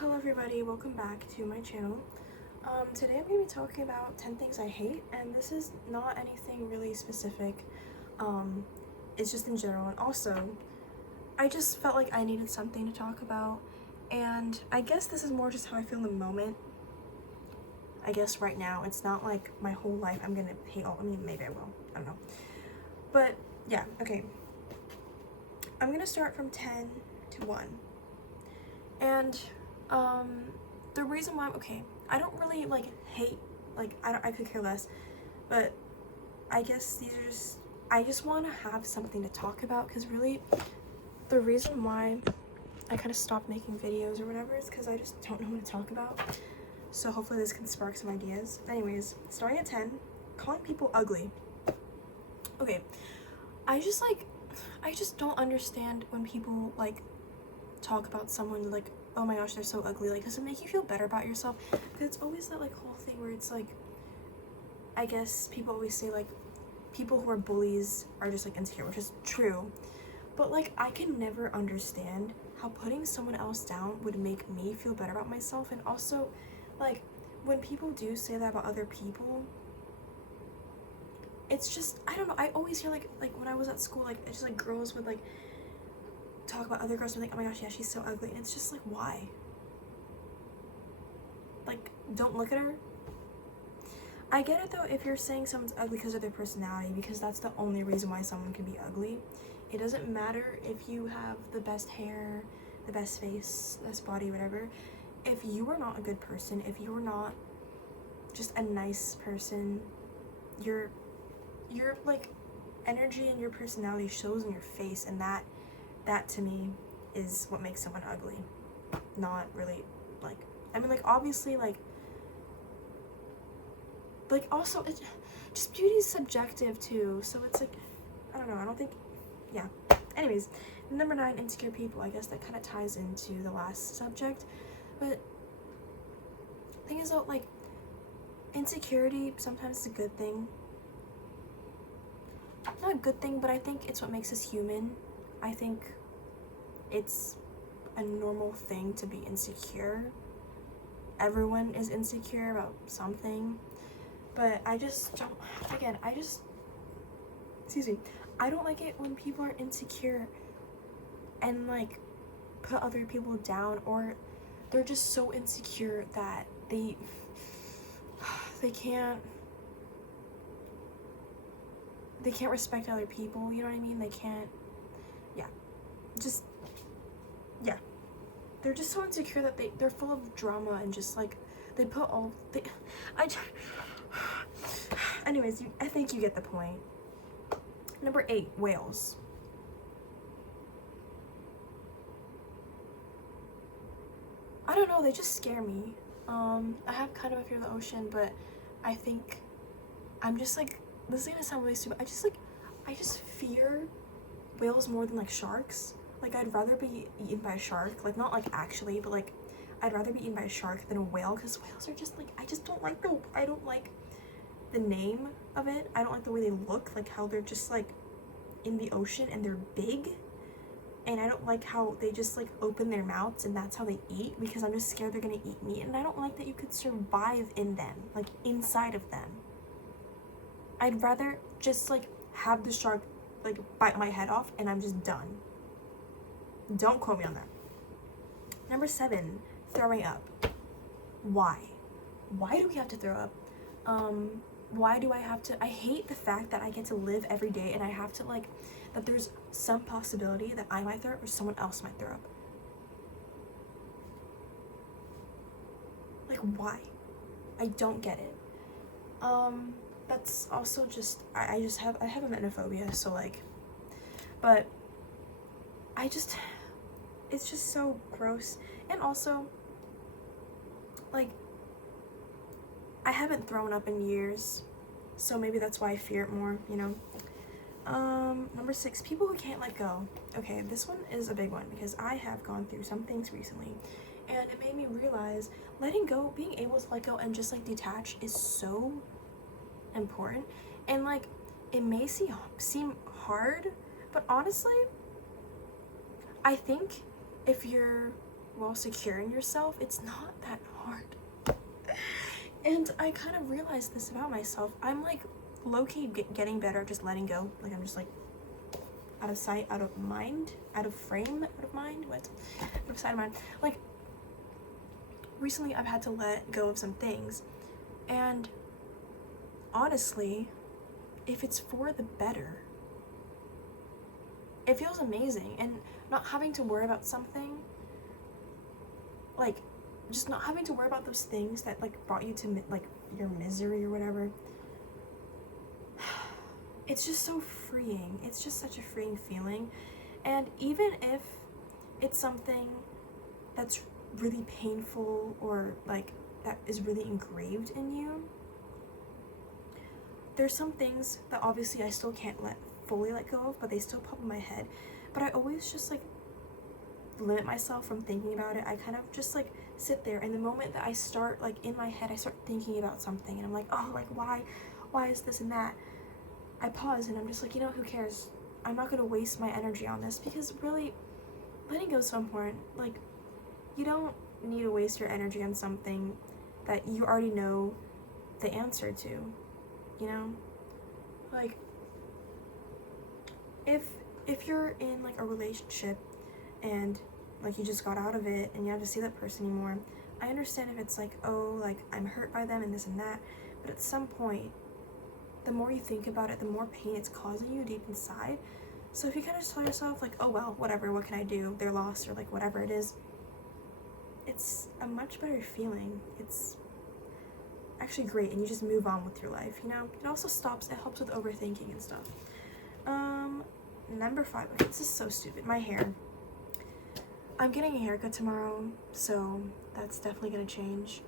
Hello everybody, welcome back to my channel. Today I'm going to be talking about 10 things I hate, and this is not anything really specific. It's just in general, and also I just felt like I needed something to talk about, and I guess this is more just how I feel in the moment. I guess right now, it's not like my whole life I'm gonna hate all, maybe I will, I don't know. But yeah, okay. I'm gonna start from 10 to 1. And the reason why, okay, I don't really hate, I could care less, but I guess these are just, I just want to have something to talk about, because really the reason why I kind of stopped making videos or whatever is because I just don't know what to talk about. So hopefully this can spark some ideas. Anyways, starting at 10, calling people ugly. Okay, I just don't understand when people talk about someone oh my gosh, they're so ugly. Does it make you feel better about yourself? Because it's always that whole thing where it's I guess people always say people who are bullies are just insecure, which is true. But I can never understand how putting someone else down would make me feel better about myself. And also when people do say that about other people, it's just, I don't know, I always hear when I was at school, it's just girls would talk about other girls and oh my gosh, yeah, she's so ugly. And it's just why? Don't look at her. I get it though if you're saying someone's ugly because of their personality, because that's the only reason why someone can be ugly. It doesn't matter if you have the best hair, the best face, best body, whatever. If you are not a good person, if you are not just a nice person, your energy and your personality shows in your face, and that to me is what makes someone ugly. Not really obviously also it just, beauty is subjective too, so it's I don't know, I don't think, yeah. Anyways, number 9, insecure people. I guess that kind of ties into the last subject, but the thing is though, insecurity sometimes is a good thing. Not a good thing, but I think it's what makes us human. I think it's a normal thing to be insecure. Everyone is insecure about something, but I just don't, I don't like it when people are insecure and put other people down, or they're just so insecure that they can't respect other people, you know what I mean? They can't, they're just so insecure that they're full of drama and just they put all anyways, I think you get the point. Number 8, whales. I don't know, they just scare me. I have kind of a fear of the ocean, but I think I'm just this is gonna sound really stupid. I just fear whales more than sharks. I'd rather be eaten by a shark, not actually, but I'd rather be eaten by a shark than a whale, because whales are just I just don't like the name of it. I don't like the way they look, how they're just in the ocean and they're big, and I don't like how they just open their mouths and that's how they eat, because I'm just scared they're gonna eat me, and I don't like that you could survive in them, inside of them. I'd rather just have the shark bite my head off and I'm just done. Don't quote me on that. Number 7, throwing up. Why? Why do we have to throw up? Why do I have to? I hate the fact that I get to live every day and I have to that there's some possibility that I might throw up or someone else might throw up. Why? I don't get it. That's also just, I have emetophobia, so but it's just so gross. And also I haven't thrown up in years, so maybe that's why I fear it more, you know. Number 6, people who can't let go. Okay, this one is a big one because I have gone through some things recently, and it made me realize letting go, being able to let go and just detach is so important. And it may seem hard, but honestly, I think if you're while securing yourself, it's not that hard. And I kind of realized this about myself. I'm like low-key getting better at just letting go. Like I'm just like out of sight, out of mind, out of frame, out of mind, what? Out of sight, of mind. Like recently I've had to let go of some things, and honestly, if it's for the better, it feels amazing. And not having to worry about something, like just not having to worry about those things that like brought you to like your misery or whatever, it's just so freeing. It's just such a freeing feeling. And even if it's something that's really painful or like that is really engraved in you, there's some things that obviously I still can't fully let go of, but they still pop in my head. But I always just like limit myself from thinking about it. I kind of just like sit there, and the moment that I start like in my head I start thinking about something and I'm like, oh, like why is this and that, I pause and I'm just like, you know, who cares? I'm not gonna waste my energy on this, because really letting go is so important. Like you don't need to waste your energy on something that you already know the answer to, you know? Like if you're in like a relationship and like you just got out of it and you have to see that person anymore, I understand if it's like, oh, like I'm hurt by them and this and that, but at some point, the more you think about it, the more pain it's causing you deep inside. So if you kind of just tell yourself like, oh well, whatever, what can I do? They're lost, or like whatever it is, it's a much better feeling. It's actually great, and you just move on with your life, you know? It also it helps with overthinking and stuff. Number 5, okay, this is so stupid, my hair. I'm getting a haircut tomorrow, so that's definitely gonna change.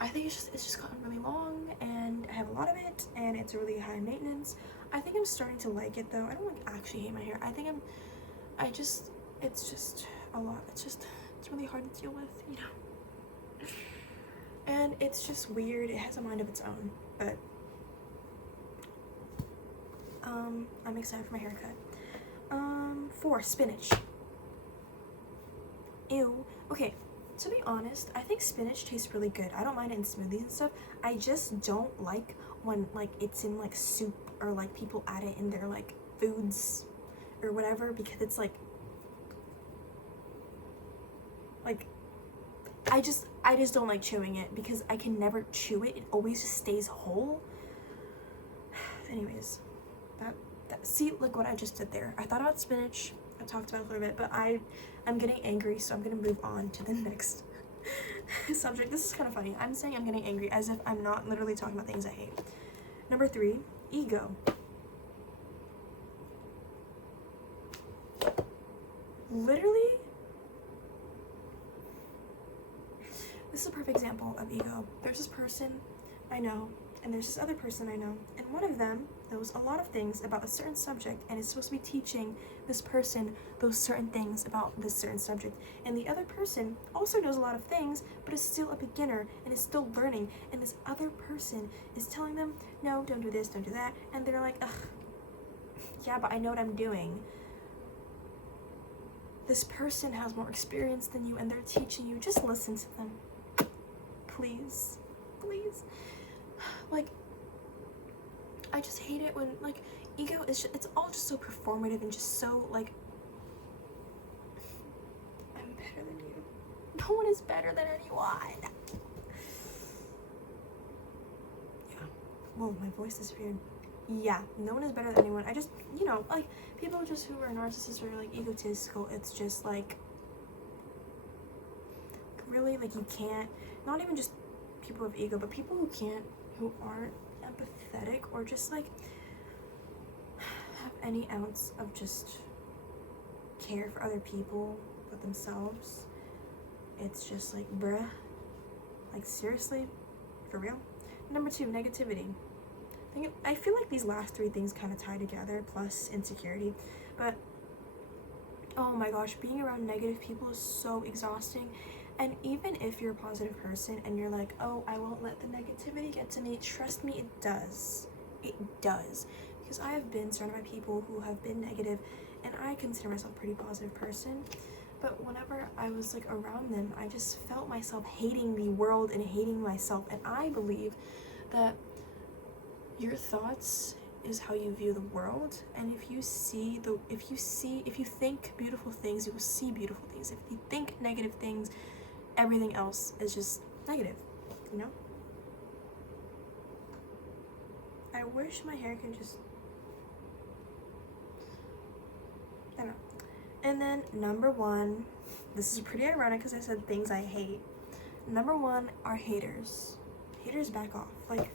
I think it's just gotten really long, and I have a lot of it, and it's really high maintenance. I think I'm starting to like it though. I don't like actually hate my hair. It's just a lot. It's really hard to deal with, you know. And it's just weird. It has a mind of its own, but I'm excited for my haircut. 4, spinach. Ew. Okay, to be honest, I think spinach tastes really good. I don't mind it in smoothies and stuff. I just don't like when like it's in like soup, or like people add it in their like foods or whatever, because it's like I just don't like chewing it, because I can never chew it. It always just stays whole. Anyways, see, look what I just did there. I thought about spinach, I talked about it a little bit, but I'm getting angry, so I'm gonna move on to the next subject. This is kind of funny. I'm saying I'm getting angry as if I'm not literally talking about things I hate. Number 3, ego. Literally, this is a perfect example of ego. There's this person I know, and there's this other person I know, and one of them knows a lot of things about a certain subject and is supposed to be teaching this person those certain things about this certain subject, and the other person also knows a lot of things but is still a beginner and is still learning, and this other person is telling them, no, don't do this, don't do that, and they're like, ugh, yeah, but I know what I'm doing. This person has more experience than you, and they're teaching you. Just listen to them, please. Like, I just hate it when like ego is it's all just so performative and just so like, I'm better than you. No one is better than anyone. Yeah. Whoa, my voice disappeared. Yeah, no one is better than anyone. I just, you know, like people just who are narcissists or like egotistical, it's just like really like you can't, not even just people with ego, but people who aren't empathetic or just like have any ounce of just care for other people but themselves. It's just like, bruh, like seriously, for real. Number 2, negativity. I feel like these last 3 things kind of tie together, plus insecurity, but oh my gosh, being around negative people is so exhausting. And even if you're a positive person and you're like, oh, I won't let the negativity get to me, trust me, it does. It does. Because I have been surrounded by people who have been negative, and I consider myself a pretty positive person. But whenever I was like around them, I just felt myself hating the world and hating myself. And I believe that your thoughts is how you view the world. And if you think beautiful things, you will see beautiful things. If you think negative things, everything else is just negative, you know? I wish my hair could just, I don't know. And then number one, this is pretty ironic because I said things I hate. Number one are haters. Haters, back off. Like,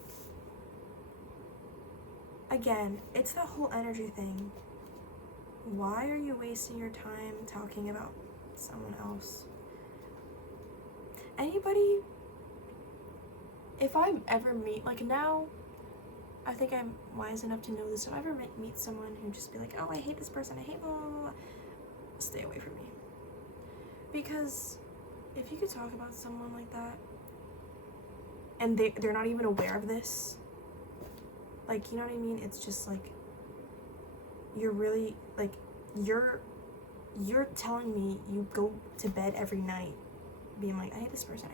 again, it's the whole energy thing. Why are you wasting your time talking about someone else? Anybody, if I ever meet, like now, I think I'm wise enough to know this. If I ever meet someone who just be like, oh, I hate this person, I hate blah, blah, blah, stay away from me. Because if you could talk about someone like that and they're not even aware of this, like, you know what I mean? It's just like, you're really, like, you're telling me you go to bed every night being like, I hate this person,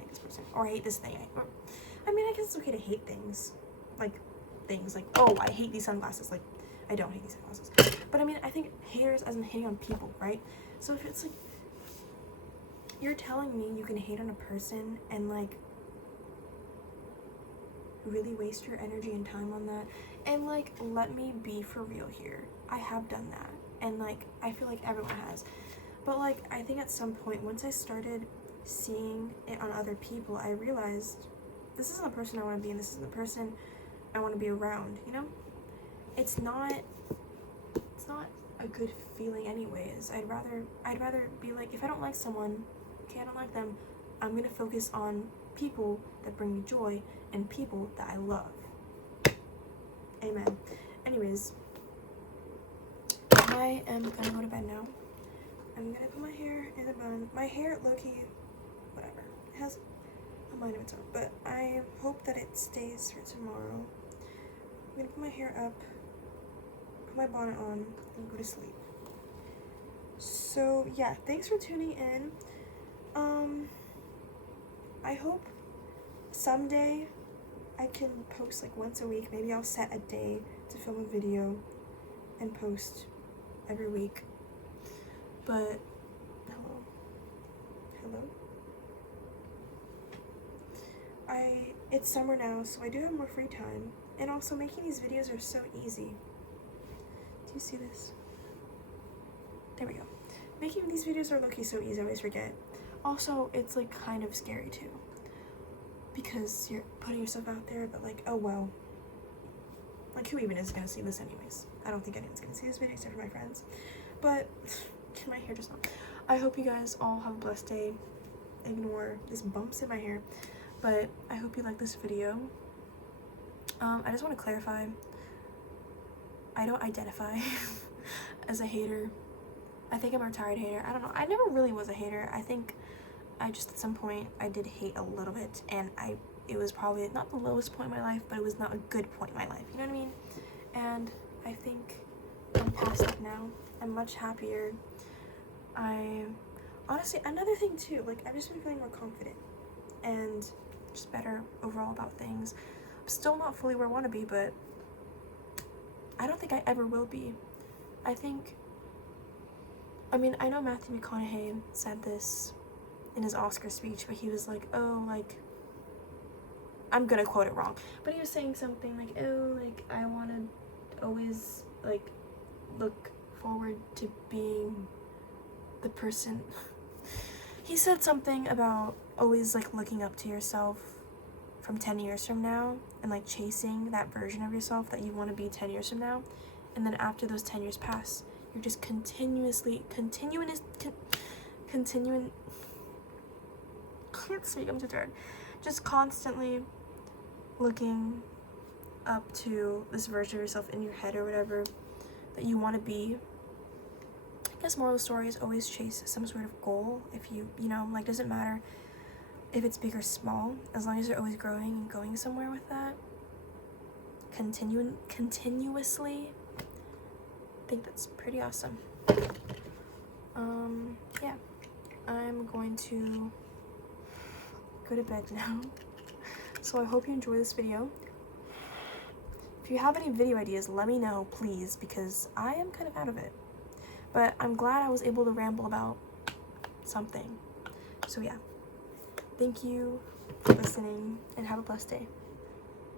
or I hate this thing. I mean, I guess it's okay to hate things, like, oh, I hate these sunglasses. Like, I don't hate these sunglasses. But I mean, I think haters as in hating on people, right? So if it's like, you're telling me you can hate on a person and like really waste your energy and time on that, and like, let me be for real here. I have done that, and like, I feel like everyone has. But like, I think at some point, once I started seeing it on other people, I realized this isn't the person I want to be, and this isn't the person I want to be around, you know? It's not a good feeling anyways. I'd rather be like, if I don't like someone, okay, I don't like them, I'm gonna focus on people that bring me joy and people that I love. Amen. Anyways, I am gonna go to bed now. I'm gonna put my hair in a bun. My hair, low-key, whatever, it has a mind of its own, but I hope that it stays for tomorrow. I'm gonna put my hair up, put my bonnet on, and go to sleep. So yeah, thanks for tuning in. I hope someday I can post like once a week. Maybe I'll set a day to film a video and post every week. But hello. It's summer now, so I do have more free time. And also, making these videos are so easy. Do you see this? There we go. Making these videos are low-key so easy, I always forget. Also, it's like kind of scary too, because you're putting yourself out there, but like, oh well. Like, who even is gonna see this anyways? I don't think anyone's gonna see this video except for my friends. But, my hair just not. I hope you guys all have a blessed day. Ignore this bumps in my hair. But I hope you like this video. I just want to clarify, I don't identify as a hater. I think I'm a retired hater. I don't know. I never really was a hater. I think I just, at some point, I did hate a little bit, and it was probably not the lowest point in my life, but it was not a good point in my life. You know what I mean? And I think I'm past it now. I'm much happier. Honestly, another thing too, like, I've just been feeling more confident and just better overall about things. I'm still not fully where I want to be, but I don't think I ever will be. I mean, I know Matthew McConaughey said this in his Oscar speech, but he was like, oh, like, I'm gonna quote it wrong, but he was saying something like, oh, like, I want to always, like, look forward to being the person. He said something about always, like, looking up to yourself from 10 years from now and, like, chasing that version of yourself that you want to be 10 years from now. And then after those 10 years pass, you're just continuing, can't speak, I'm too tired. Just constantly looking up to this version of yourself in your head or whatever that you want to be. I guess moral of the story is always chase some sort of goal. If you know, like, doesn't matter if it's big or small, as long as you're always growing and going somewhere with that, continuously, I think that's pretty awesome. Yeah, I'm going to go to bed now. So I hope you enjoy this video. If you have any video ideas, let me know, please, because I am kind of out of it. But I'm glad I was able to ramble about something. So yeah, thank you for listening and have a blessed day.